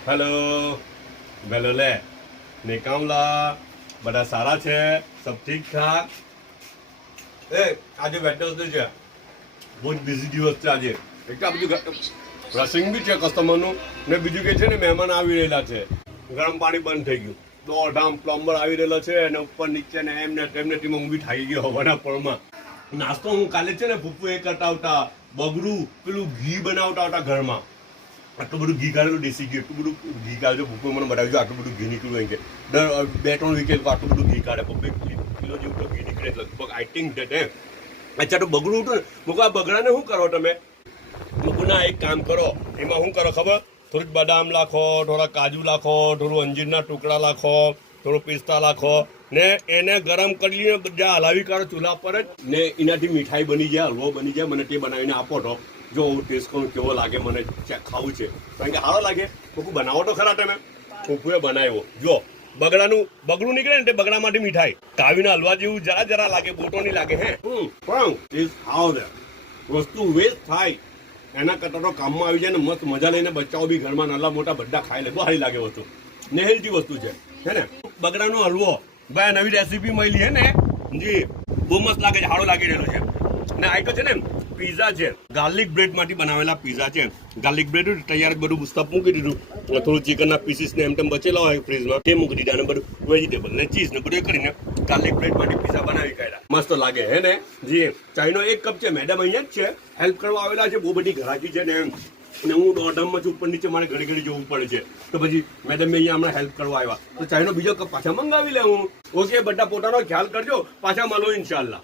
hello વેલો લે ને કામલા બધા સારા છે સબ ઠીક ઠાક એ આજે વેટરડે છે બહુ બિઝી દિવસ છે આજે એટલા બધું રસિંગ બી છે કસ્ટમરનું ને બીજું કે છે ને મહેમાન આવી રહેલા છે ગરમ પાણી બંધ થઈ ગયું દોઢામ પ્લમ્બર આવી રહેલો છે અને ઉપર નીચે ને એમને તેમને ટીમમાં હું બી થાકી ગયો હવાના પળમાં નાસ્તો હું કાલે છે ને ફૂફુ એ કટાવતા બગડું પેલું ઘી બનાવતા હતા ઘરમાં આટલું બધું ઘી કાઢેલું દેશી ઘી એટલું બધું ઘી કાઢજો ભૂકો મને બતાવજો આટલું બધું ઘી નીકળ્યું કે દર 2-3 વીકે આટલું બધું ઘી કાઢે 2 કિલો જેવું તો ઘી નીકળે લગભગ આઈ થિંક દેટ હે અચ્છા તો બગડું હતું ને મૂકો આ બગડાને શું કરો તમે મૂકો ના એક કામ કરો એમાં શું કરો ખબર થોડીક બદામ નાખો થોડા કાજુ નાખો થોડું અંજીરના ટુકડા નાખો થોડું પિસ્તા નાખો ને એને ગરમ કરીને બધા હલાવી કાઢો ચૂલા પર જ ને એનાથી મીઠાઈ બની જાય હલવો બની જાય મને તે બનાવીને આપો તો જો હું ટેસ્ટ કરું કેવો લાગે મને ખાવું છે કારણ કે સારો લાગે ફૂફુ બનાવો તો ખરા તમે ફૂફુએ બનાવ્યો જો બગડું નીકળે ને તે બગડા માટે મીઠાઈ કાવીના હલવા જેવું જરા જરા લાગે બોટો નહીં લાગે હે પણ ઇઝ હાઉ દે વસ્તુ વેસ્ટ થાય એના કરતાં તો કામમાં આવી જાય ને મસ્ત મજા લઈને બચ્ચાઓ બી ઘરમાં નાના મોટા બધા ખાઈ લે બહુ સારી લાગે વસ્તુ ને હેલ્ધી વસ્તુ છે હે ને બગડાનો હલવો ભાઈ નવી રેસીપી મળી હે ને જી બહુ મસ્ત લાગે છે સારો લાગી રહેલો છે ને આ તો છે ને પીઝા છે ગાર્લિક બ્રેડ માંથી બનાવેલા પીઝા છે ગાર્લિક બ્રેડ તૈયાર બધું સ્ટફ મૂકી દીધું થોડું ચિકનના પીસીસ ને એમ તેમ બચેલા હોય ફ્રીજમાં તે મૂકી દીધા અને બધું વેજીટેબલ ને ચીઝ ને બધું કરીને ગાર્લિક બ્રેડ માંથી પીઝા બનાવી કાઢ્યા મસ્ત લાગે હે ને જી ચાઈનો 1 કપ છે મેડમ અહીંયા જ છે હેલ્પ કરવા આવેલા છે બહુ બધી ઘરાકી છે ને અને હું દોઢમાં છું ઉપર નીચે મારે ઘડી ઘડી જવું પડે છે તો પછી મેડમ અહીંયા હમણાં હેલ્પ કરવા આવ્યા તો ચાઈનો બીજો કપ પાછા મંગાવી લે હું ઓકે બધા પોતાનો ખ્યાલ કરજો પાછા મળો ઇન્શાલ્લાહ